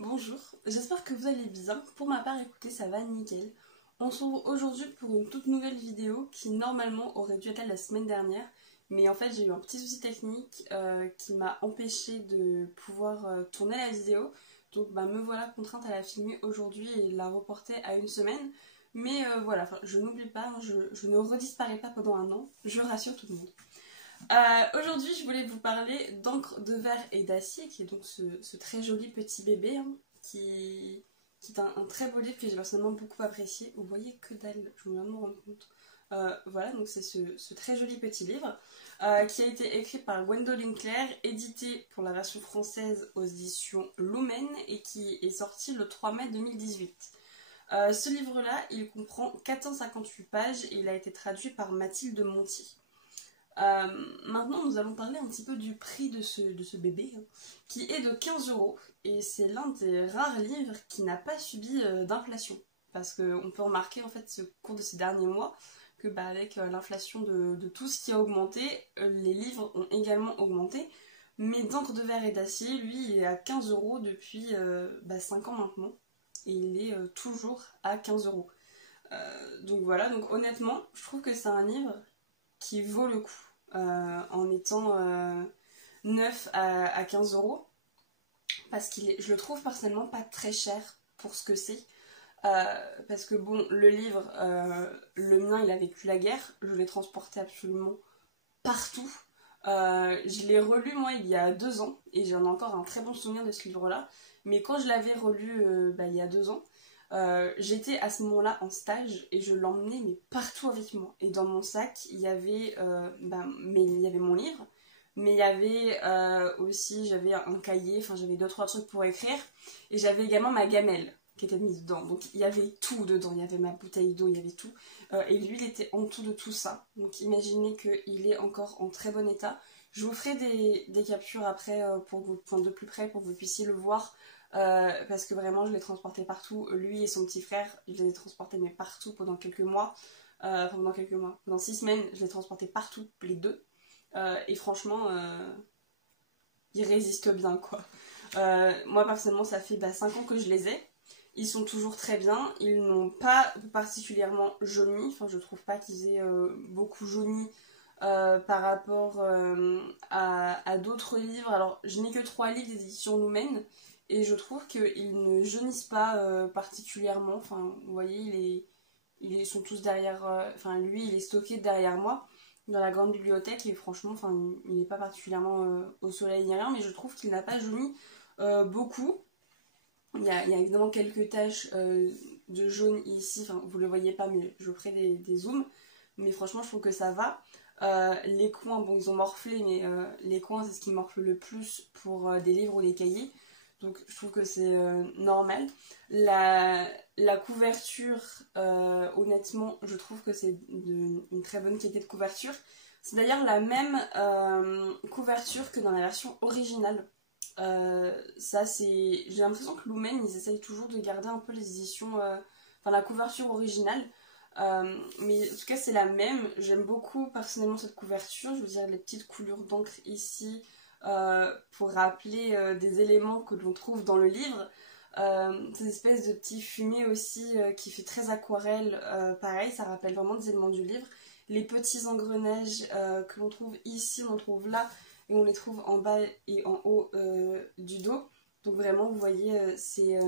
Bonjour, j'espère que vous allez bien. Pour ma part, écoutez, ça va nickel. On se retrouve aujourd'hui pour une toute nouvelle vidéo qui normalement aurait dû être là la semaine dernière. Mais en fait, j'ai eu un petit souci technique qui m'a empêché de pouvoir tourner la vidéo. Donc me voilà contrainte à la filmer aujourd'hui et la reporter à une semaine. Mais voilà, je n'oublie pas, je ne redisparais pas pendant un an, je rassure tout le monde. Aujourd'hui, je voulais vous parler d'encre de verre et d'acier, qui est donc ce très joli petit bébé, qui est un très beau livre que j'ai personnellement beaucoup apprécié. Vous voyez que dalle, je viens de me rendre compte. Voilà, donc c'est ce très joli petit livre qui a été écrit par Gwendoline Claire, édité pour la version française aux éditions Lumen et qui est sorti le 3 mai 2018. Ce livre-là, il comprend 458 pages et il a été traduit par Mathilde Monti. Maintenant, nous allons parler un petit peu du prix de ce bébé, qui est de 15 € et c'est l'un des rares livres qui n'a pas subi d'inflation. Parce qu'on peut remarquer en fait au cours de ces derniers mois que avec l'inflation de tout ce qui a augmenté, les livres ont également augmenté. Mais d'encre de verre et d'acier, lui, il est à 15 € depuis 5 ans maintenant. Et il est toujours à 15 €. Donc voilà, donc honnêtement, je trouve que c'est un livre qui vaut le coup. En étant neuf à 15 € parce je le trouve personnellement pas très cher pour ce que c'est. Parce que bon, le livre, le mien, il a vécu la guerre, je l'ai transporté absolument partout. Je l'ai relu moi il y a 2 ans et j'en ai encore un très bon souvenir de ce livre-là. Mais quand je l'avais relu il y a 2 ans, j'étais à ce moment-là en stage et je l'emmenais mais partout avec moi. Et dans mon sac, il y avait, il y avait mon livre, mais il y avait aussi, j'avais un cahier, enfin j'avais 2-3 trucs pour écrire, et j'avais également ma gamelle qui était mise dedans. Donc il y avait tout dedans, il y avait ma bouteille d'eau, il y avait tout. Et lui, il était en dessous de tout ça. Donc imaginez qu'il est encore en très bon état. Je vous ferai des captures après pour vous prendre de plus près, pour que vous puissiez le voir. Parce que vraiment je l'ai transporté partout, lui et son petit frère, je les ai transportés mais partout pendant quelques mois, pendant 6 semaines, je les ai transportés partout, les deux, et franchement, ils résistent bien quoi. Moi personnellement ça fait 5 ans que je les ai, ils sont toujours très bien, ils n'ont pas particulièrement jauni, enfin je trouve pas qu'ils aient beaucoup jauni par rapport à d'autres livres. Alors je n'ai que 3 livres des éditions Lumen et je trouve qu'ils ne jaunissent pas particulièrement. Enfin, vous voyez, ils sont tous derrière. Enfin, lui, il est stocké derrière moi dans la grande bibliothèque et franchement, enfin, il n'est pas particulièrement au soleil ni rien, mais je trouve qu'il n'a pas jauni beaucoup. Il y a évidemment quelques taches de jaune ici. Enfin, vous le voyez pas, mais je ferai des zooms. Mais franchement, je trouve que ça va. Les coins, bon, ils ont morflé, mais les coins, c'est ce qui morfle le plus pour des livres ou des cahiers. Donc, je trouve que c'est normal. La couverture, honnêtement, je trouve que c'est une très bonne qualité de couverture. C'est d'ailleurs la même couverture que dans la version originale. Ça, c'est. J'ai l'impression que Lumen, ils essayent toujours de garder un peu les éditions. Enfin, la couverture originale. Mais en tout cas c'est la même, j'aime beaucoup personnellement cette couverture, je veux dire les petites coulures d'encre ici pour rappeler des éléments que l'on trouve dans le livre, ces espèces de petits fumets aussi qui fait très aquarelle, pareil ça rappelle vraiment des éléments du livre, les petits engrenages que l'on trouve ici, on en trouve là et on les trouve en bas et en haut du dos, donc vraiment vous voyez c'est...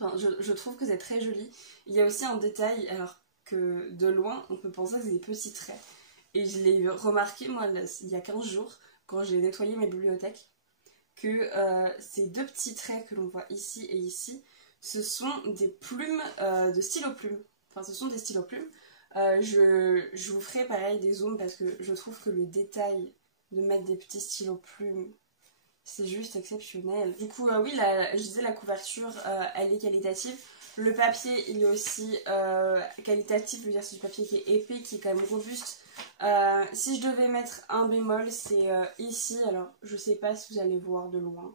Enfin, je trouve que c'est très joli. Il y a aussi un détail, alors que de loin, on peut penser que c'est des petits traits. Et je l'ai remarqué, moi, il y a 15 jours, quand j'ai nettoyé mes bibliothèques, que ces deux petits traits que l'on voit ici et ici, ce sont des plumes de stylo plumes. Enfin, ce sont des stylos plumes. Je vous ferai pareil des zooms parce que je trouve que le détail de mettre des petits stylos plumes, c'est juste exceptionnel. Du coup, oui, je disais la couverture, elle est qualitative. Le papier, il est aussi qualitatif. Je veux dire, c'est du papier qui est épais, qui est quand même robuste. Si je devais mettre un bémol, c'est ici. Alors, je sais pas si vous allez voir de loin.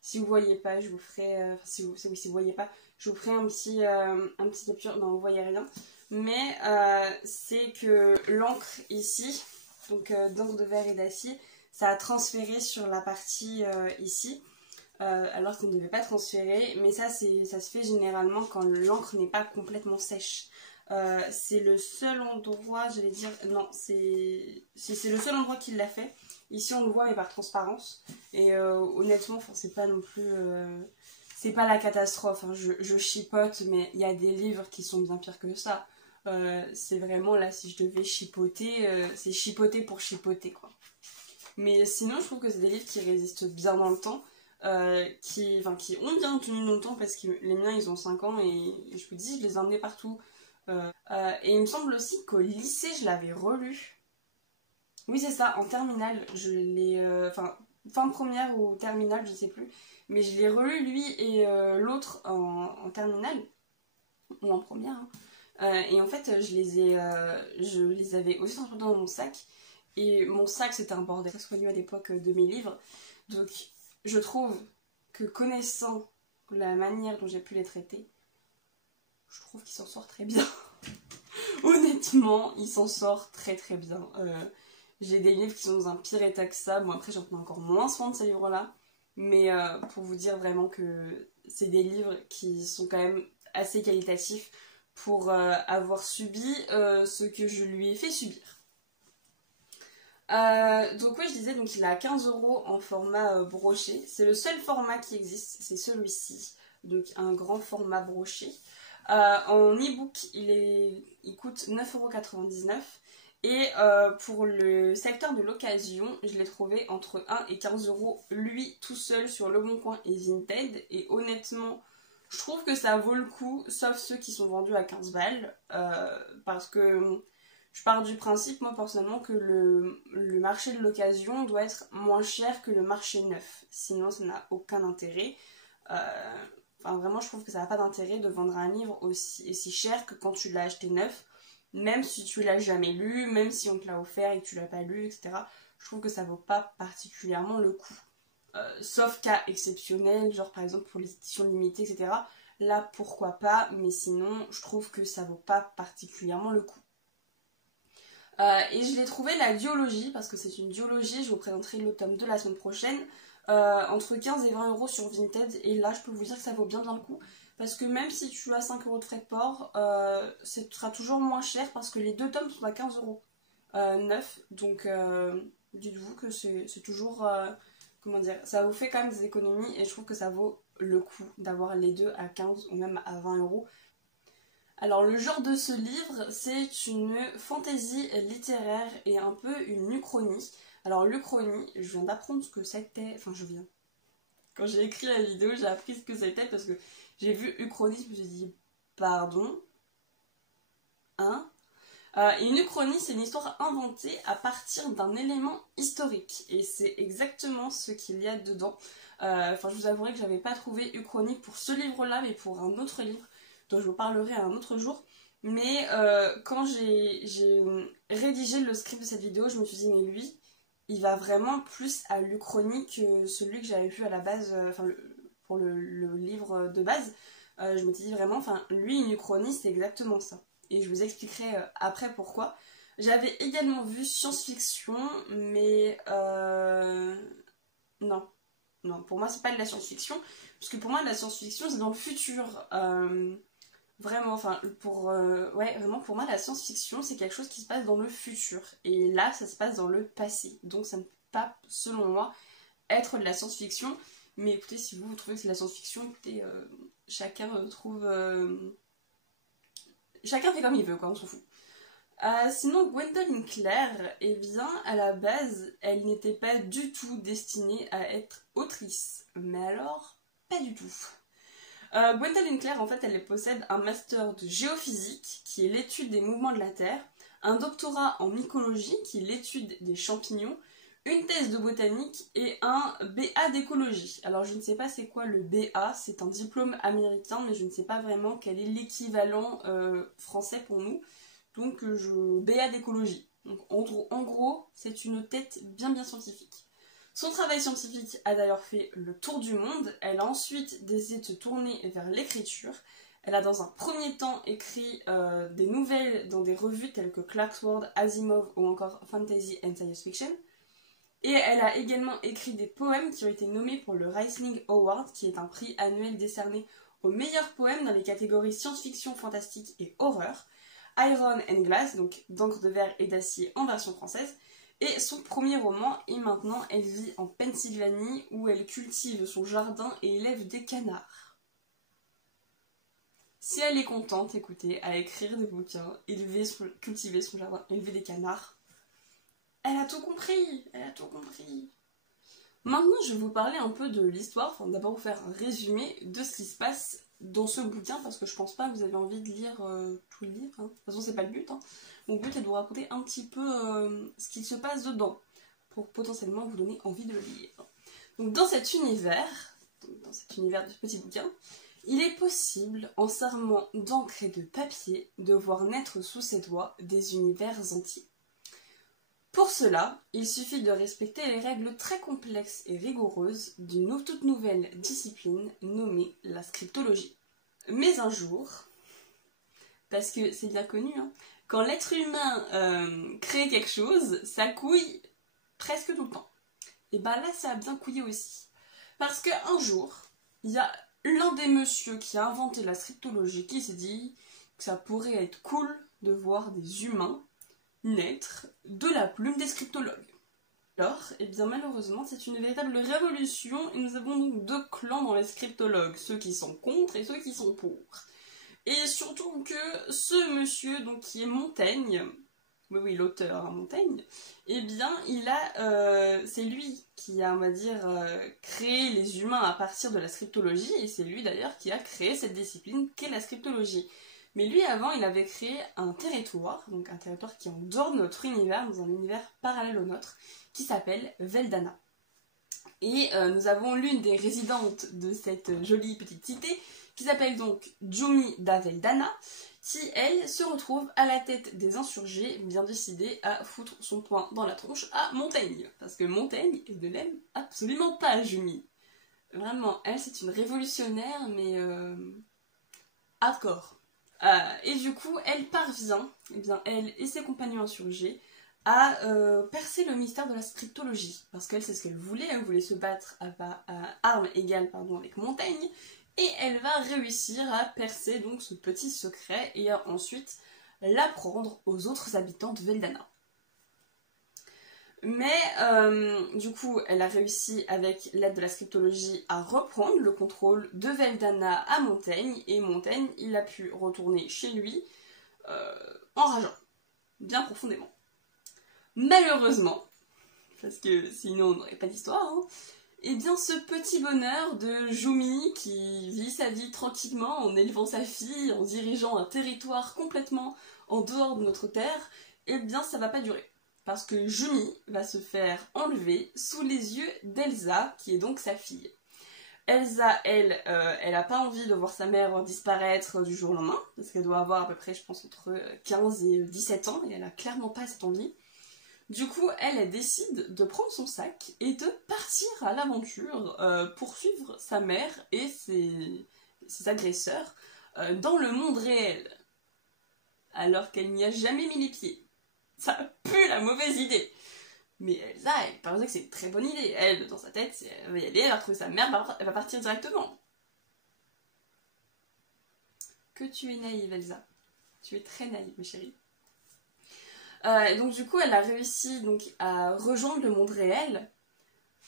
Si vous voyez pas, je vous ferai... si vous voyez pas, je vous ferai un petit capture. Non, vous voyez rien. Mais c'est que l'encre ici, donc d'encre de verre et d'acier, ça a transféré sur la partie ici. alors que ça ne devait pas transférer, mais ça se fait généralement quand l'encre n'est pas complètement sèche. C'est le seul endroit, j'allais dire, non, c'est le seul endroit qui l'a fait. Ici on le voit mais par transparence, et honnêtement c'est pas non plus, c'est pas la catastrophe, hein. Je chipote, mais il y a des livres qui sont bien pires que ça. C'est vraiment là, si je devais chipoter, c'est chipoter pour chipoter quoi. Mais sinon je trouve que c'est des livres qui résistent bien dans le temps. Qui ont bien tenu longtemps, parce que les miens ils ont 5 ans et je vous dis je les ai emmenés partout. Et il me semble aussi qu'au lycée je l'avais relu. Oui c'est ça, en terminale je l'ai, fin de première ou terminale je sais plus, mais je l'ai relu lui et l'autre en terminale ou en première, hein. Et en fait je les avais aussi transportés dans mon sac, et mon sac c'était un bordel très soigneux à l'époque de mes livres, donc je trouve que connaissant la manière dont j'ai pu les traiter, je trouve qu'il s'en sort très bien. Honnêtement, il s'en sort très très bien. J'ai des livres qui sont dans un pire état que ça. Bon, après, j'en prends encore moins soin de ces livres-là. Mais pour vous dire vraiment que c'est des livres qui sont quand même assez qualitatifs pour avoir subi ce que je lui ai fait subir. Donc oui, je disais, donc il est à 15 € en format broché. C'est le seul format qui existe, c'est celui-ci. Donc un grand format broché. En e-book, il coûte 9,99 €. Et pour le secteur de l'occasion, je l'ai trouvé entre 1 et 15 € lui tout seul sur Leboncoin et Vinted. Et honnêtement, je trouve que ça vaut le coup, sauf ceux qui sont vendus à 15 balles. Parce que je pars du principe, moi personnellement, que le marché de l'occasion doit être moins cher que le marché neuf. Sinon, ça n'a aucun intérêt. Vraiment, je trouve que ça n'a pas d'intérêt de vendre un livre aussi cher que quand tu l'as acheté neuf. Même si tu l'as jamais lu, même si on te l'a offert et que tu l'as pas lu, etc. Je trouve que ça vaut pas particulièrement le coup. Sauf cas exceptionnel, genre par exemple pour les éditions limitées, etc. Là, pourquoi pas, mais sinon, je trouve que ça vaut pas particulièrement le coup. Et je l'ai trouvé la duologie, parce que c'est une duologie, je vous présenterai le tome 2 la semaine prochaine, entre 15 et 20 € sur Vinted, et là je peux vous dire que ça vaut bien le coup, parce que même si tu as 5 € de frais de port, ce sera toujours moins cher, parce que les deux tomes sont à 15 € neuf, donc dites-vous que c'est toujours, comment dire, ça vous fait quand même des économies, et je trouve que ça vaut le coup d'avoir les deux à 15 ou même à 20 €. Alors le genre de ce livre, c'est une fantaisie littéraire et un peu une uchronie. Alors l'uchronie, je viens d'apprendre ce que c'était, Quand j'ai écrit la vidéo, j'ai appris ce que c'était parce que j'ai vu uchronie, je me suis dit, pardon, hein? Et une uchronie, c'est une histoire inventée à partir d'un élément historique. Et c'est exactement ce qu'il y a dedans. Je vous avouerai que j'avais pas trouvé uchronie pour ce livre-là, mais pour un autre livre dont je vous parlerai un autre jour. Mais quand j'ai rédigé le script de cette vidéo, je me suis dit, mais lui, il va vraiment plus à l'uchronie que celui que j'avais vu à la base, pour le livre de base. Je me suis dit vraiment, lui, une uchronie, c'est exactement ça. Et je vous expliquerai après pourquoi. J'avais également vu science-fiction, mais non. Non, pour moi, c'est pas de la science-fiction. Parce que pour moi, de la science-fiction, c'est dans le futur. Vraiment, vraiment, pour moi, la science-fiction, c'est quelque chose qui se passe dans le futur. Et là, ça se passe dans le passé. Donc, ça ne peut pas, selon moi, être de la science-fiction. Mais écoutez, si vous trouvez que c'est de la science-fiction, écoutez, chacun trouve... Chacun fait comme il veut, quoi, on s'en fout. Sinon, Gwendoline Claire, eh bien, à la base, elle n'était pas du tout destinée à être autrice. Mais alors, pas du tout. Gwendoline Claire, en fait, elle possède un master de géophysique, qui est l'étude des mouvements de la Terre, un doctorat en mycologie, qui est l'étude des champignons, une thèse de botanique et un BA d'écologie. Alors, je ne sais pas c'est quoi le BA, c'est un diplôme américain, mais je ne sais pas vraiment quel est l'équivalent français pour nous. Donc, BA d'écologie. Donc, en gros, c'est une tête bien scientifique. Son travail scientifique a d'ailleurs fait le tour du monde. Elle a ensuite décidé de se tourner vers l'écriture. Elle a dans un premier temps écrit des nouvelles dans des revues telles que Clark's World, Asimov ou encore Fantasy and Science Fiction. Et elle a également écrit des poèmes qui ont été nommés pour le Rhysling Award, qui est un prix annuel décerné aux meilleurs poèmes dans les catégories science-fiction, fantastique et horreur. Iron and Glass, donc d'encre de verre et d'acier en version française. Et son premier roman, et maintenant elle vit en Pennsylvanie où elle cultive son jardin et élève des canards. Si elle est contente, écoutez, à écrire des bouquins, cultiver son jardin, élever des canards, elle a tout compris, elle a tout compris. Maintenant, je vais vous parler un peu de l'histoire, enfin d'abord vous faire un résumé de ce qui se passe dans ce bouquin, parce que je pense pas que vous avez envie de lire tout le livre, hein. De toute façon, c'est pas le but, hein. Mon but est de vous raconter un petit peu ce qu'il se passe dedans, pour potentiellement vous donner envie de le lire. Donc dans cet univers de ce petit bouquin, il est possible, en s'armant d'encre et de papier, de voir naître sous ses doigts des univers entiers. Pour cela, il suffit de respecter les règles très complexes et rigoureuses d'une toute nouvelle discipline nommée la scriptologie. Mais un jour, parce que c'est bien connu, hein, quand l'être humain crée quelque chose, ça couille presque tout le temps. Et bah là, ça a bien couillé aussi. Parce qu'un jour, il y a l'un des messieurs qui a inventé la scriptologie qui s'est dit que ça pourrait être cool de voir des humains naître de la plume des scriptologues. Alors, eh bien malheureusement, c'est une véritable révolution et nous avons donc deux clans dans les scriptologues, ceux qui sont contre et ceux qui sont pour. Et surtout que ce monsieur, donc qui est Montaigne, oui, l'auteur hein, Montaigne, eh bien, c'est lui qui a, on va dire, créé les humains à partir de la scriptologie, et c'est lui d'ailleurs qui a créé cette discipline qu'est la scriptologie. Mais lui, avant, il avait créé un territoire, donc un territoire qui est en dehors de notre univers, dans un univers parallèle au nôtre, qui s'appelle Veldana. Et nous avons l'une des résidentes de cette jolie petite cité, qui s'appelle donc Jumi da Veldana, qui, elle, se retrouve à la tête des insurgés, bien décidée à foutre son poing dans la tronche à Montaigne. Parce que Montaigne, elle ne l'aime absolument pas, Jumi. Vraiment, elle, c'est une révolutionnaire, mais hardcore. Et du coup, elle parvient, eh bien, elle et ses compagnons insurgés, à percer le mystère de la scriptologie. Parce qu'elle, c'est ce qu'elle voulait se battre à armes égales avec Montaigne, et elle va réussir à percer donc ce petit secret et à ensuite l'apprendre aux autres habitants de Veldana. Mais du coup, elle a réussi avec l'aide de la scriptologie à reprendre le contrôle de Veldana à Montaigne, et Montaigne, il a pu retourner chez lui en rageant, bien profondément. Malheureusement, parce que sinon on n'aurait pas d'histoire, hein, et bien ce petit bonheur de Jumi qui vit sa vie tranquillement en élevant sa fille, en dirigeant un territoire complètement en dehors de notre terre, et bien ça va pas durer. Parce que Jumi va se faire enlever sous les yeux d'Elsa, qui est donc sa fille. Elsa, elle a pas envie de voir sa mère disparaître du jour au lendemain, parce qu'elle doit avoir à peu près, je pense, entre 15 et 17 ans, et elle a clairement pas cette envie. Du coup, elle décide de prendre son sac et de partir à l'aventure pour suivre sa mère et ses agresseurs dans le monde réel. Alors qu'elle n'y a jamais mis les pieds. Ça pue la mauvaise idée. Mais Elsa, elle pensait que c'est une très bonne idée. Elle, dans sa tête, elle va y aller, elle va retrouver sa mère, elle va partir directement. Que tu es naïve, Elsa. Tu es très naïve, ma chérie. Donc du coup, elle a réussi donc, à rejoindre le monde réel.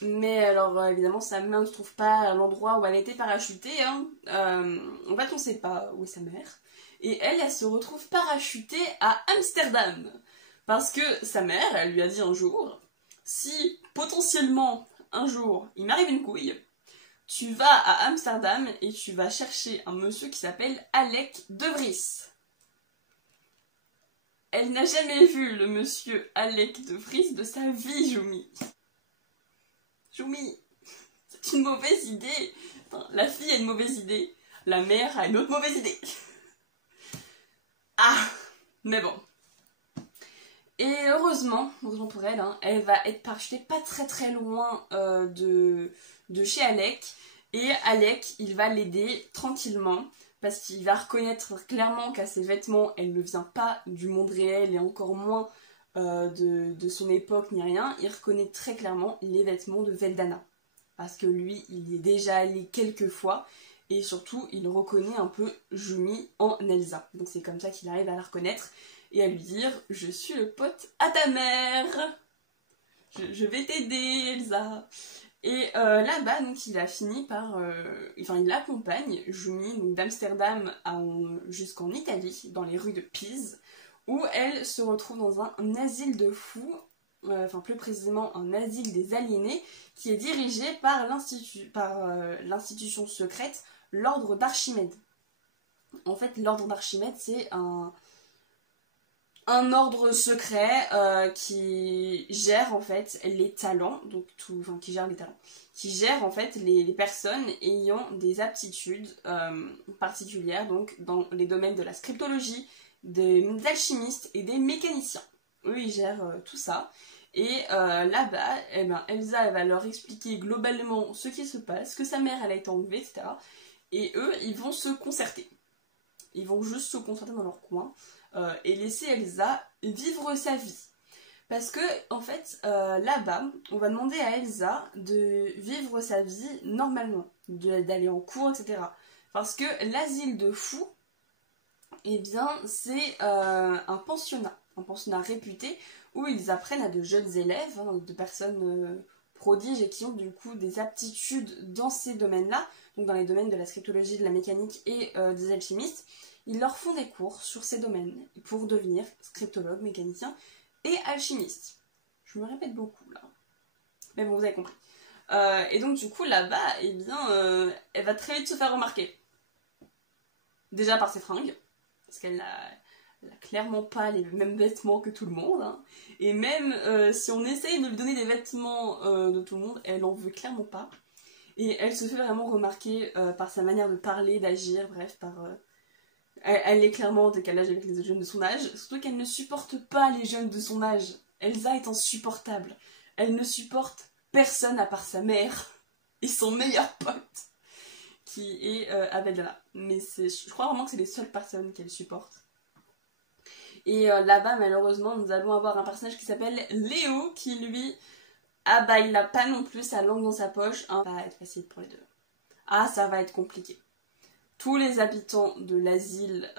Mais alors, évidemment, sa mère ne se trouve pas à l'endroit où elle était parachutée. Hein. En fait, on ne sait pas où est sa mère. Et elle se retrouve parachutée à Amsterdam. Parce que sa mère, elle lui a dit un jour, si potentiellement, un jour, il m'arrive une couille, tu vas à Amsterdam et tu vas chercher un monsieur qui s'appelle Alec de Vries. Elle n'a jamais vu le monsieur Alec de Vries de sa vie, Jumi. Jumi, c'est une mauvaise idée. Enfin, la fille a une mauvaise idée, la mère a une autre mauvaise idée. Ah, mais bon. Et heureusement pour elle, hein, elle va être parachetée pas très loin de chez Alec. Et Alec, il va l'aider tranquillement. Parce qu'il va reconnaître clairement qu'à ses vêtements, elle ne vient pas du monde réel et encore moins de son époque ni rien, il reconnaît très clairement les vêtements de Veldana. Parce que lui, il y est déjà allé quelques fois, et surtout, il reconnaît un peu Jumi en Elsa. Donc c'est comme ça qu'il arrive à la reconnaître, et à lui dire « Je suis le pote à ta mère !» Je vais t'aider, Elsa. Et là-bas, donc, il a fini par... enfin, il accompagne Jumi d'Amsterdam jusqu'en Italie, dans les rues de Pise, où elle se retrouve dans un asile de fous, enfin plus précisément un asile des aliénés, qui est dirigé par l'institution secrète, l'ordre d'Archimède. En fait, l'ordre d'Archimède, c'est un ordre secret qui gère en fait les talents, donc qui gère les talents, qui gère en fait les personnes ayant des aptitudes particulières, donc dans les domaines de la scriptologie, des alchimistes et des mécaniciens. Eux, ils gèrent tout ça. Et là-bas, eh ben, Elsa, elle va leur expliquer globalement ce qui se passe, que sa mère, elle a été enlevée, etc. Et eux, ils vont se concerter. Ils vont juste se concerter dans leur coin et laisser Elsa vivre sa vie. Parce que, en fait, là-bas, on va demander à Elsa de vivre sa vie normalement, d'aller en cours, etc. Parce que l'asile de fous, eh bien, c'est un pensionnat réputé, où ils apprennent à de jeunes élèves, hein, de personnes prodiges et qui ont du coup des aptitudes dans ces domaines-là, donc dans les domaines de la scriptologie, de la mécanique et des alchimistes. Ils leur font des cours sur ces domaines pour devenir scriptologue, mécanicien et alchimiste. Je me répète beaucoup là, mais bon, vous avez compris. Et donc du coup là-bas, eh bien, elle va très vite se faire remarquer. Déjà par ses fringues, parce qu'elle n'a clairement pas les mêmes vêtements que tout le monde, hein. Et même si on essaye de lui donner des vêtements de tout le monde, elle n'en veut clairement pas. Et elle se fait vraiment remarquer par sa manière de parler, d'agir, bref, elle est clairement en décalage avec les autres jeunes de son âge, surtout qu'elle ne supporte pas les jeunes de son âge. Elsa est insupportable. Elle ne supporte personne à part sa mère et son meilleur pote, qui est Abedala. Mais je crois vraiment que c'est les seules personnes qu'elle supporte. Et là-bas, malheureusement, nous allons avoir un personnage qui s'appelle Léo, qui lui... Ah bah, il n'a pas non plus sa langue dans sa poche. Hein. Ça va être facile pour les deux. Ah, ça va être compliqué. Tous les habitants de l'asile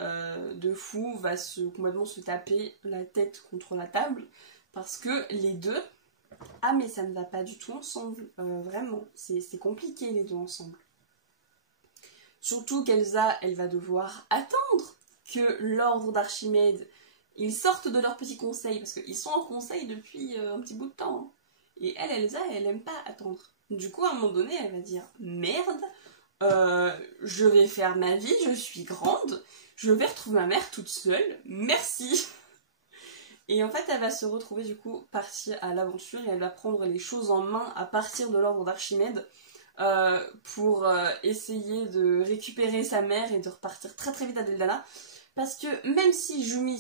de fous vont complètement se taper la tête contre la table, parce que les deux... Ah mais ça ne va pas du tout ensemble, vraiment. C'est compliqué les deux ensemble. Surtout qu'Elsa, elle va devoir attendre que l'ordre d'Archimède, ils sortent de leur petit conseil, parce qu'ils sont en conseil depuis un petit bout de temps. Hein. Et Elsa, elle aime pas attendre. Du coup, à un moment donné, elle va dire « Merde, je vais faire ma vie, je suis grande, je vais retrouver ma mère toute seule, merci !» Et en fait, elle va se retrouver du coup partie à l'aventure et elle va prendre les choses en main à partir de l'ordre d'Archimède pour essayer de récupérer sa mère et de repartir très très vite à Veldana. Parce que même si Jumi,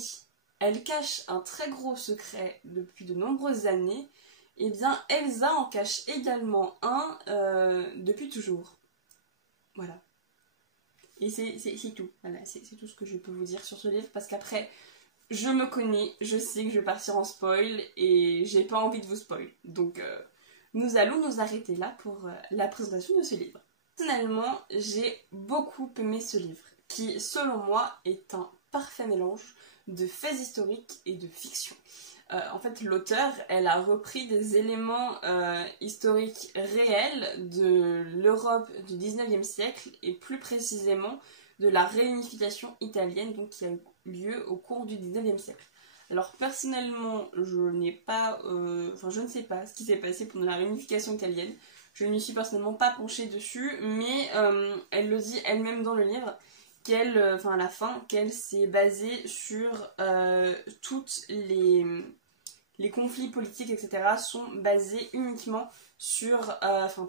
elle cache un très gros secret depuis de nombreuses années, eh bien Elsa en cache également un depuis toujours. Voilà. Et c'est tout. Voilà, c'est tout ce que je peux vous dire sur ce livre, parce qu'après... Je me connais, je sais que je vais partir en spoil et j'ai pas envie de vous spoil. Donc nous allons nous arrêter là pour la présentation de ce livre. Personnellement, j'ai beaucoup aimé ce livre, qui selon moi est un parfait mélange de faits historiques et de fiction. En fait, l'auteur, elle a repris des éléments historiques réels de l'Europe du 19e siècle et plus précisément de la réunification italienne, donc qui a eu lieu au cours du 19e siècle. Alors personnellement, je ne sais pas ce qui s'est passé pendant la réunification italienne. Je ne suis personnellement pas penchée dessus, mais elle le dit elle-même dans le livre, à la fin, qu'elle s'est basée sur toutes les conflits politiques, etc. sont basés uniquement sur,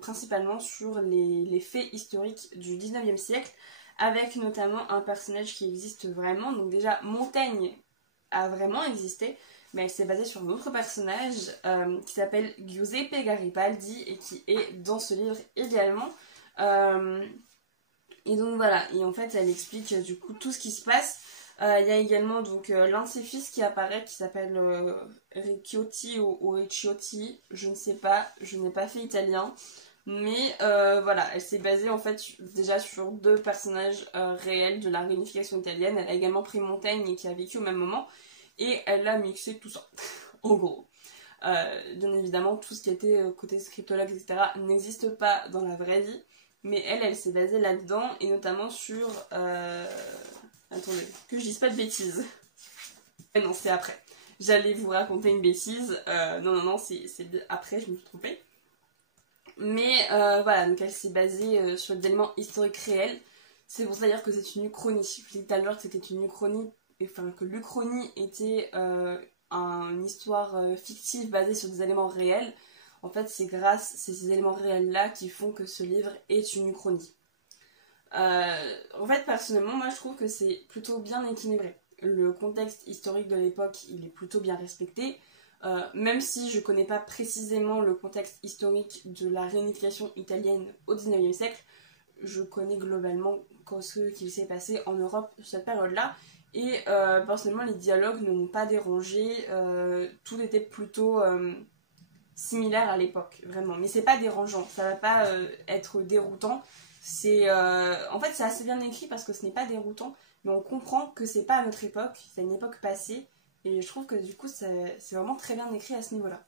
principalement sur les faits historiques du 19e siècle, avec notamment un personnage qui existe vraiment. Donc déjà, Montaigne a vraiment existé, mais elle s'est basée sur un autre personnage qui s'appelle Giuseppe Garibaldi et qui est dans ce livre également. Et donc voilà, et en fait elle explique du coup tout ce qui se passe Il y a également donc l'un de ses fils qui apparaît qui s'appelle Ricciotti ou Ricciotti, je ne sais pas, je n'ai pas fait italien. Mais voilà, elle s'est basée en fait déjà sur deux personnages réels de la réunification italienne. Elle a également pris Montaigne qui a vécu au même moment et elle a mixé tout ça, en gros. Bien évidemment, tout ce qui était côté scriptologue, etc. n'existe pas dans la vraie vie, mais elle s'est basée là-dedans et notamment sur... Attendez, que je dise pas de bêtises. Non, c'est après. J'allais vous raconter une bêtise. Non, c'est après, je me suis trompée. Mais voilà, donc elle s'est basée sur des éléments historiques réels. C'est pour ça dire que c'est une uchronie. Je vous disais tout à l'heure que c'était une uchronie, enfin que l'uchronie était une histoire fictive basée sur des éléments réels. En fait, c'est grâce à ces éléments réels-là qui font que ce livre est une uchronie. En fait, personnellement, moi je trouve que c'est plutôt bien équilibré. Le contexte historique de l'époque, il est plutôt bien respecté. Même si je connais pas précisément le contexte historique de la réunification italienne au XIXe siècle, je connais globalement ce qu'il s'est passé en Europe sur cette période-là. Et personnellement, les dialogues ne m'ont pas dérangé. Tout était plutôt similaire à l'époque, vraiment. Mais c'est pas dérangeant, ça va pas être déroutant. En fait, c'est assez bien écrit parce que ce n'est pas déroutant, mais on comprend que c'est pas à notre époque, c'est une époque passée. Et je trouve que du coup, c'est vraiment très bien écrit à ce niveau-là.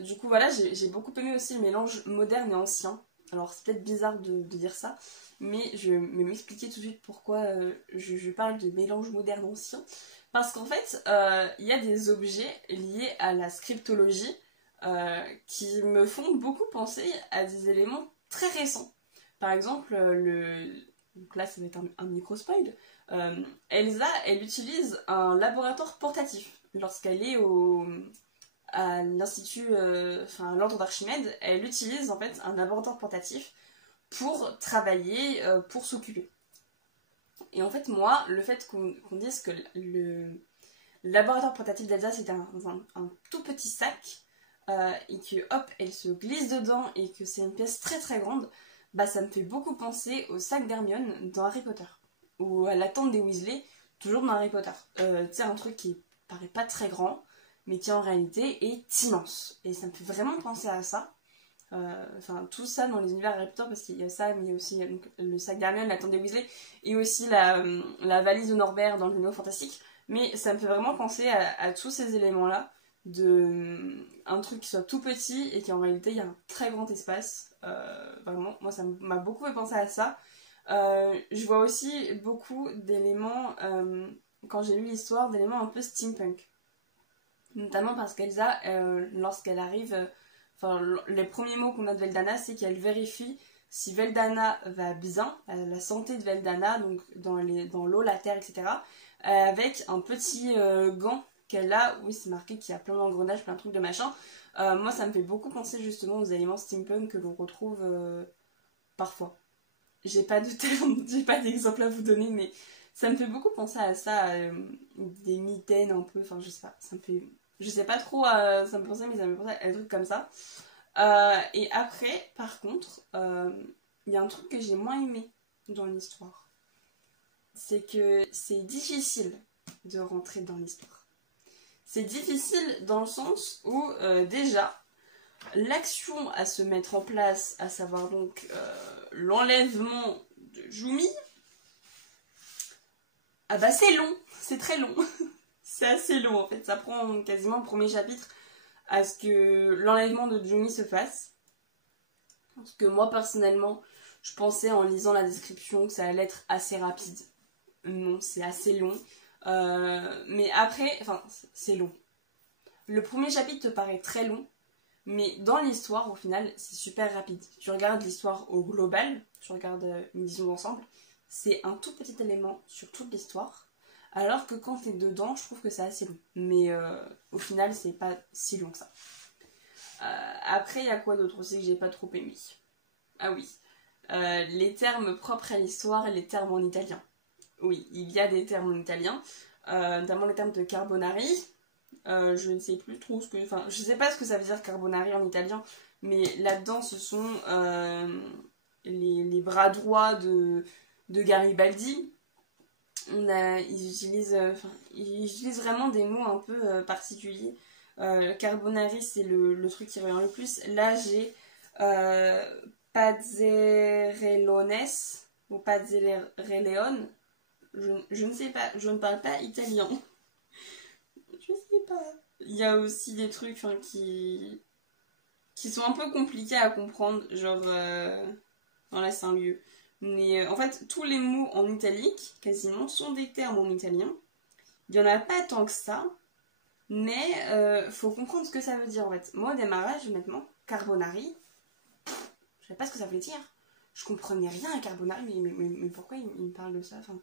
Du coup, voilà, j'ai beaucoup aimé aussi le mélange moderne et ancien. Alors, c'est peut-être bizarre de dire ça, mais je vais m'expliquer tout de suite pourquoi je parle de mélange moderne-ancien. Parce qu'en fait, il y a des objets liés à la scriptologie qui me font beaucoup penser à des éléments très récents. Par exemple, donc là, ça va être un micro-spoil. Elsa, elle utilise un laboratoire portatif. Lorsqu'elle est à l'institut, à l'ordre d'Archimède, elle utilise en fait un laboratoire portatif pour travailler, pour s'occuper. Et en fait, moi, le fait qu'on dise que le laboratoire portatif d'Elsa, c'est un tout petit sac, et que hop, elle se glisse dedans et que c'est une pièce très très grande, bah ça me fait beaucoup penser au sac d'Hermione dans Harry Potter. Ou à la tente des Weasley, toujours dans Harry Potter. Tu sais, un truc qui paraît pas très grand, mais qui en réalité est immense. Et ça me fait vraiment penser à ça. Tout ça dans les univers Harry Potter, parce qu'il y a ça, mais il y a aussi donc, le sac d'Hermione, la tente des Weasley, et aussi la valise de Norbert dans le Numéro Fantastique. Mais ça me fait vraiment penser à tous ces éléments-là, un truc qui soit tout petit et qui en réalité il y a un très grand espace. Vraiment, moi ça m'a beaucoup fait penser à ça. Je vois aussi beaucoup d'éléments, quand j'ai lu l'histoire, d'éléments un peu steampunk. Notamment parce qu'Elsa, lorsqu'elle arrive, les premiers mots qu'on a de Veldana, c'est qu'elle vérifie si Veldana va bien, la santé de Veldana, donc dans l'eau, la terre, etc. Avec un petit gant qu'elle a, où c'est marqué qu'il y a plein d'engrenages, plein de trucs de machin. Moi, ça me fait beaucoup penser justement aux éléments steampunk que l'on retrouve parfois. J'ai pas d'exemple à vous donner, mais ça me fait beaucoup penser à ça, des mitaines un peu, je sais pas, je sais pas trop, ça me fait penser, mais ça me fait penser à des trucs comme ça. Et après, par contre, il y a un truc que j'ai moins aimé dans l'histoire. C'est que c'est difficile de rentrer dans l'histoire. C'est difficile dans le sens où, déjà, l'action à se mettre en place, à savoir donc l'enlèvement de Jumi, ah bah c'est long, c'est très long. C'est assez long en fait, ça prend quasiment le premier chapitre à ce que l'enlèvement de Jumi se fasse. Parce que moi personnellement, je pensais en lisant la description que ça allait être assez rapide. Non, c'est assez long. Mais après, c'est long. Le premier chapitre te paraît très long, mais dans l'histoire, au final, c'est super rapide. Tu regardes l'histoire au global, tu regardes une vision d'ensemble, c'est un tout petit élément sur toute l'histoire, alors que quand t'es dedans, je trouve que c'est assez long. Mais au final, c'est pas si long que ça. Après, il y a quoi d'autre aussi que j'ai pas trop aimé? Ah oui, les termes propres à l'histoire et les termes en italien. Oui, il y a des termes en italien, notamment le terme de carbonari. Je ne sais plus trop je sais pas ce que ça veut dire carbonari en italien, mais là-dedans ce sont les bras droits de Garibaldi. ils utilisent vraiment des mots un peu particuliers. Carbonari, c'est le truc qui revient le plus. Là, j'ai Pazzarelones ou Pazzarelleone. Je ne sais pas, je ne parle pas italien. Je sais pas. Il y a aussi des trucs qui sont un peu compliqués à comprendre, genre là c'est un lieu. Mais en fait, tous les mots en italique, quasiment, sont des termes en italien. Il n'y en a pas tant que ça, mais faut comprendre ce que ça veut dire en fait. Moi au démarrage, honnêtement, carbonari, je savais pas ce que ça voulait dire. Je comprenais rien à carbonari, mais pourquoi il me parle de ça, enfin,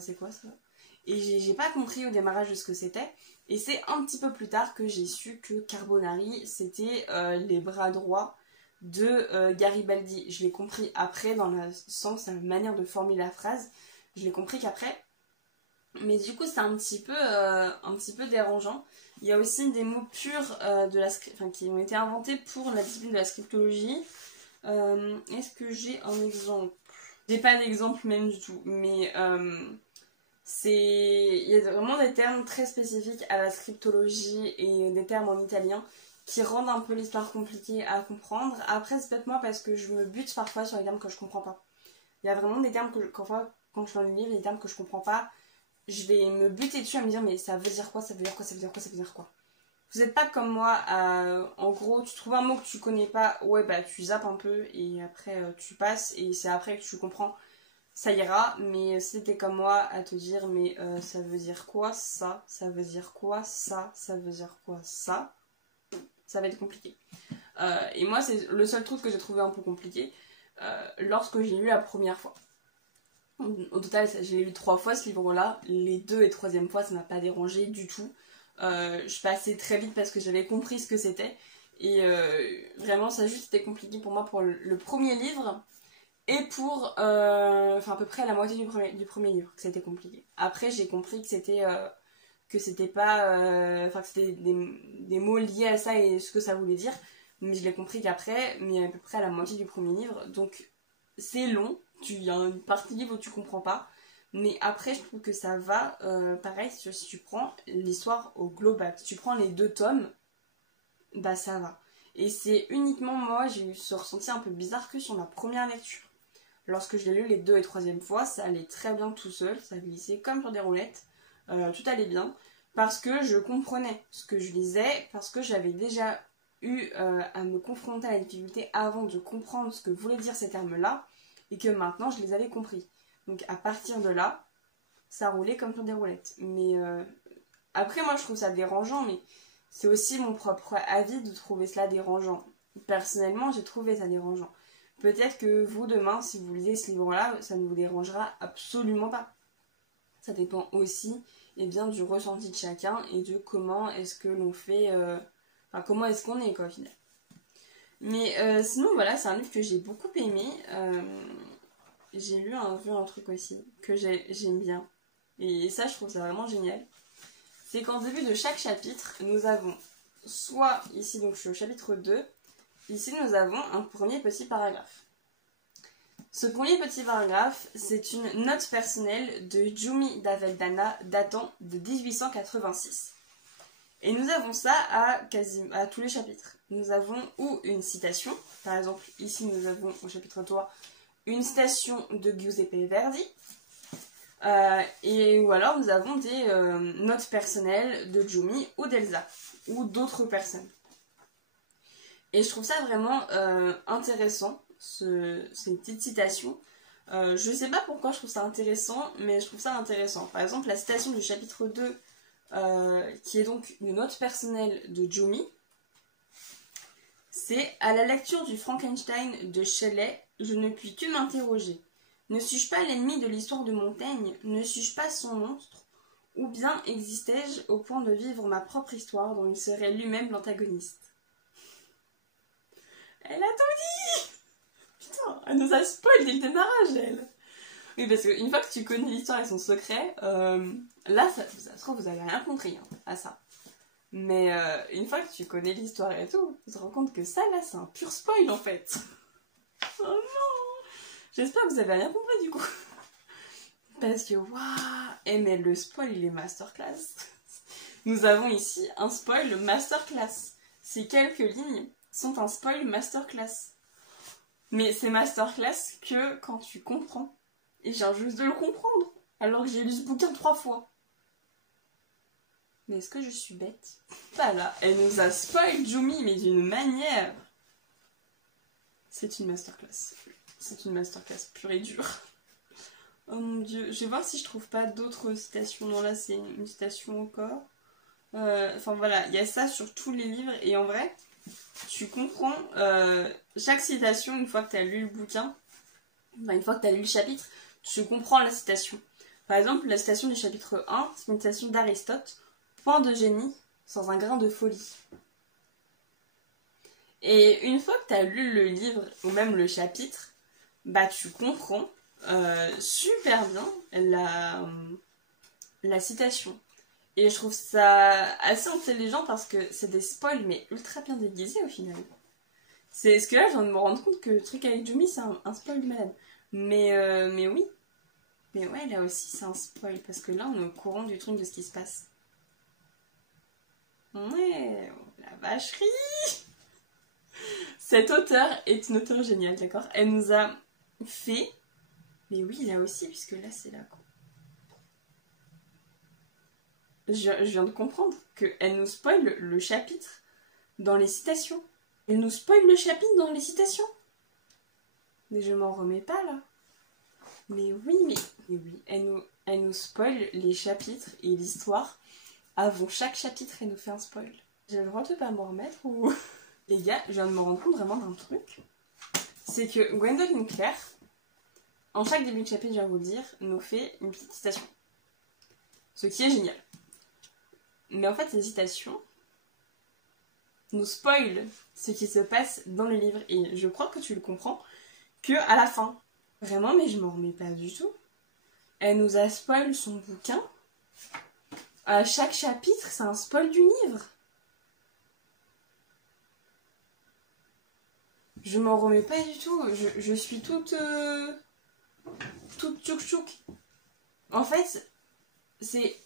c'est quoi ça? Et j'ai pas compris au démarrage de ce que c'était. Et c'est un petit peu plus tard que j'ai su que Carbonari, c'était les bras droits de Garibaldi. Je l'ai compris après, dans le sens, la manière de formuler la phrase. Je l'ai compris qu'après. Mais du coup, c'est un petit peu dérangeant. Il y a aussi des mots purs qui ont été inventés pour la discipline de la scriptologie. Est-ce que j'ai un exemple? J'ai pas d'exemple même du tout, mais il y a vraiment des termes très spécifiques à la scriptologie et des termes en italien qui rendent un peu l'histoire compliquée à comprendre. Après, c'est peut-être moi parce que je me bute parfois sur les termes que je comprends pas. Il y a vraiment des termes que, quand je lis le livre, des termes que je comprends pas, je vais me buter dessus à me dire mais ça veut dire quoi, ça veut dire quoi, ça veut dire quoi, ça veut dire quoi. Vous n'êtes pas comme moi, en gros, tu trouves un mot que tu connais pas, ouais bah tu zappes un peu et après tu passes et c'est après que tu comprends. Ça ira, mais si t'es comme moi à te dire mais ça veut dire quoi ça, ça veut dire quoi ça, ça veut dire quoi ça, ça va être compliqué. Et moi c'est le seul truc que j'ai trouvé un peu compliqué lorsque j'ai lu la première fois. Au total j'ai lu 3 fois ce livre-là, les 2 et 3e fois ça m'a pas dérangé du tout. Je passais très vite parce que j'avais compris ce que c'était et vraiment ça juste c'était compliqué pour moi pour le premier livre. Et pour à peu près la moitié du premier livre, que c'était compliqué. Après, j'ai compris que c'était pas. Que c'était des mots liés à ça et ce que ça voulait dire. Mais je l'ai compris qu'après, mais à peu près à la moitié du premier livre. Donc, c'est long. Il y a une partie du livre où tu comprends pas. Mais après, je trouve que ça va. Pareil, si tu prends l'histoire au global, si tu prends les 2 tomes, bah ça va. Et c'est uniquement moi, j'ai eu ce ressenti un peu bizarre que sur ma première lecture. Lorsque je l'ai lu les 2 et 3e fois, ça allait très bien tout seul, ça glissait comme sur des roulettes, tout allait bien, parce que je comprenais ce que je lisais, parce que j'avais déjà eu à me confronter à la difficulté avant de comprendre ce que voulaient dire ces termes-là, et que maintenant je les avais compris. Donc à partir de là, ça roulait comme sur des roulettes. Mais après moi je trouve ça dérangeant, mais c'est aussi mon propre avis de trouver cela dérangeant. Personnellement, j'ai trouvé ça dérangeant. Peut-être que vous, demain, si vous lisez ce livre-là, ça ne vous dérangera absolument pas. Ça dépend aussi bien, du ressenti de chacun et de comment est-ce que l'on fait... comment est-ce qu'on est, quoi, au final. Mais sinon, voilà, c'est un livre que j'ai beaucoup aimé. J'ai vu un truc aussi que j'aime bien. Et ça, je trouve ça vraiment génial. C'est qu'en début de chaque chapitre, nous avons soit, ici, donc je suis au chapitre 2, ici, nous avons un premier petit paragraphe. Ce premier petit paragraphe, c'est une note personnelle de Giumi d'Aveldana datant de 1886. Et nous avons ça à tous les chapitres. Nous avons ou une citation, par exemple, ici nous avons au chapitre 3 une citation de Giuseppe Verdi, ou alors nous avons des notes personnelles de Giumi ou d'Elsa, ou d'autres personnes. Et je trouve ça vraiment intéressant, ces petites citations. Je sais pas pourquoi je trouve ça intéressant, mais je trouve ça intéressant. Par exemple, la citation du chapitre 2, qui est donc une note personnelle de Giumi, c'est « À la lecture du Frankenstein de Shelley, je ne puis que m'interroger. Ne suis-je pas l'ennemi de l'histoire de Montaigne? Ne suis-je pas son monstre? Ou bien existais-je au point de vivre ma propre histoire dont il serait lui-même l'antagoniste ?» Elle a tout dit! Putain, elle nous a spoil dès le démarrage, elle! Oui, parce qu'une fois que tu connais l'histoire et son secret, là, ça se trouve, vous avez rien compris à ça. Mais une fois que tu connais l'histoire et tout, tu te rends compte que ça, là, c'est un pur spoil, en fait. Oh non! J'espère que vous avez rien compris, du coup. parce que waouh, mais le spoil il est masterclass. Nous avons ici un spoil masterclass. Ces quelques lignes sont un spoil masterclass. Mais c'est masterclass que quand tu comprends. Et j'ai juste de le comprendre. Alors que j'ai lu ce bouquin 3 fois. Mais est-ce que je suis bête? Voilà, elle nous a spoil Jumi, mais d'une manière. C'est une masterclass. C'est une masterclass pure et dure. Oh mon dieu, je vais voir si je trouve pas d'autres citations. Non, là c'est une citation encore. Enfin voilà, il y a ça sur tous les livres. Et en vrai, tu comprends chaque citation une fois que tu as lu le bouquin. Enfin, une fois que tu as lu le chapitre, tu comprends la citation. Par exemple, la citation du chapitre 1, c'est une citation d'Aristote. Point de génie sans un grain de folie. Et une fois que tu as lu le livre ou même le chapitre, bah tu comprends super bien la citation. Et je trouve ça assez intelligent parce que c'est des spoils mais ultra bien déguisés au final. C'est ce que là je viens de me rendre compte que le truc avec Jumi c'est un spoil de malade. Mais oui. Mais ouais, là aussi c'est un spoil parce que là on est au courant du truc de ce qui se passe. Ouais, la vacherie. Cette auteure est une auteure géniale, d'accord? Elle nous a fait... Mais oui, là aussi, puisque là c'est là quoi. Je viens de comprendre qu'elle nous spoil le chapitre dans les citations. Elle nous spoil le chapitre dans les citations. Mais je m'en remets pas là. Mais oui, oui. Elle nous spoil les chapitres et l'histoire. Avant chaque chapitre, elle nous fait un spoil. J'ai le droit de pas m'en remettre ou... Les gars, je viens de me rendre compte vraiment d'un truc. C'est que Gwendoline Claire, en chaque début de chapitre, je viens de vous le dire, nous fait une petite citation. Ce qui est génial. Mais en fait, ces citations nous spoilent ce qui se passe dans le livre. Et je crois que tu le comprends que à la fin. Vraiment, mais je m'en remets pas du tout. Elle nous a spoil son bouquin. À chaque chapitre, c'est un spoil du livre. Je m'en remets pas du tout. Je suis toute tchouk tchouk. En fait, c'est...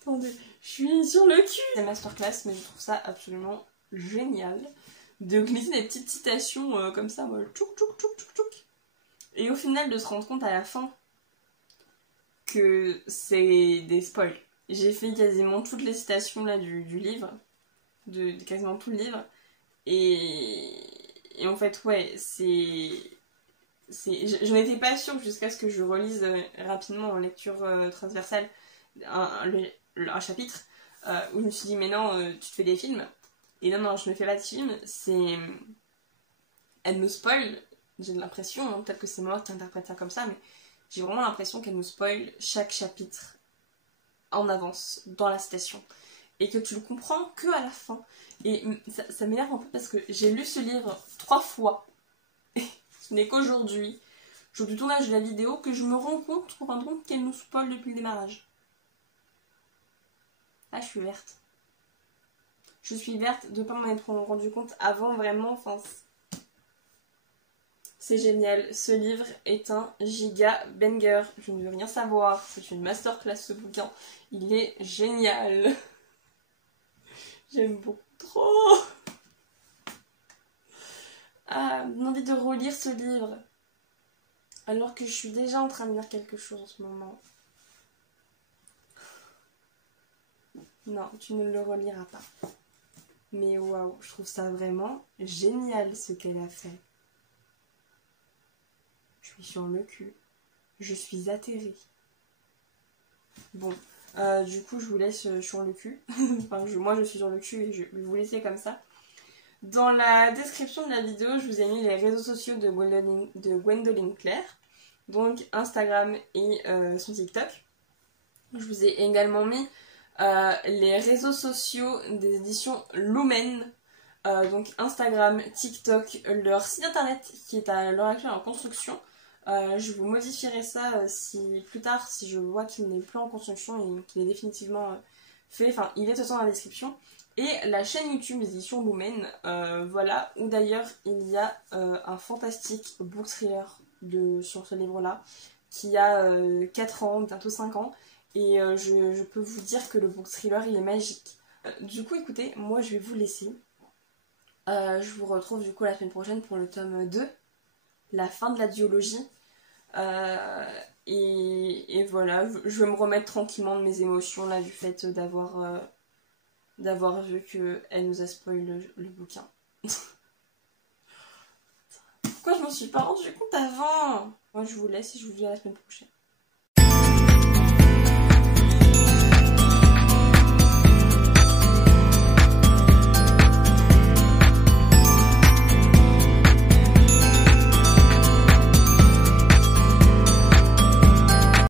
Attendez, je suis sur le cul. C'est masterclass, mais je trouve ça absolument génial de glisser des petites citations comme ça, tchouk tchouk tchouk tchouk tchouk. Et au final de se rendre compte à la fin que c'est des spoils. J'ai fait quasiment toutes les citations là du livre, de quasiment tout le livre, et en fait ouais, je n'étais pas sûre jusqu'à ce que je relise rapidement en lecture transversale un chapitre où je me suis dit mais non, tu te fais des films. Et non, je ne fais pas de film, c'est... Elle me spoil, j'ai l'impression, hein, peut-être que c'est moi qui interprète ça comme ça, mais j'ai vraiment l'impression qu'elle nous spoil chaque chapitre en avance dans la citation. Et que tu le comprends que à la fin. Et ça m'énerve un peu parce que j'ai lu ce livre 3 fois. Et ce n'est qu'aujourd'hui, jour du tournage de la vidéo, que je me rends compte qu'elle nous spoil depuis le démarrage. Là, je suis verte. Je suis verte de ne pas m'en être rendu compte avant, vraiment, enfin... C'est génial, ce livre est un giga banger, je ne veux rien savoir, c'est une masterclass ce bouquin, il est génial. J'aime beaucoup trop. Ah, j'ai envie de relire ce livre, alors que je suis déjà en train de lire quelque chose en ce moment. Non, tu ne le reliras pas. Mais waouh, je trouve ça vraiment génial ce qu'elle a fait. Je suis sur le cul. Je suis atterrée. Bon, du coup, je vous laisse sur le cul. Enfin, moi, je suis sur le cul et je vais vous laisser comme ça. Dans la description de la vidéo, je vous ai mis les réseaux sociaux de Gwendoline Claire. Donc, Instagram et son TikTok. Je vous ai également mis les réseaux sociaux des éditions Lumen. Donc, Instagram, TikTok, leur site internet qui est à l'heure actuelle en construction. Je vous modifierai ça si plus tard, si je vois qu'il n'est plus en construction et qu'il est définitivement fait. Enfin, il est tout le temps dans la description. et la chaîne YouTube des éditions Lumen, voilà, où d'ailleurs il y a un fantastique book thriller sur ce livre-là, qui a 4 ans, bientôt 5 ans, et je peux vous dire que le book thriller il est magique. Du coup écoutez, moi je vais vous laisser. Je vous retrouve du coup la semaine prochaine pour le tome 2, la fin de la duologie. Et voilà, je vais me remettre tranquillement de mes émotions là du fait d'avoir vu qu'elle nous a spoilé le bouquin. Pourquoi je m'en suis pas rendu compte avant? Moi je vous laisse et je vous dis à la semaine prochaine.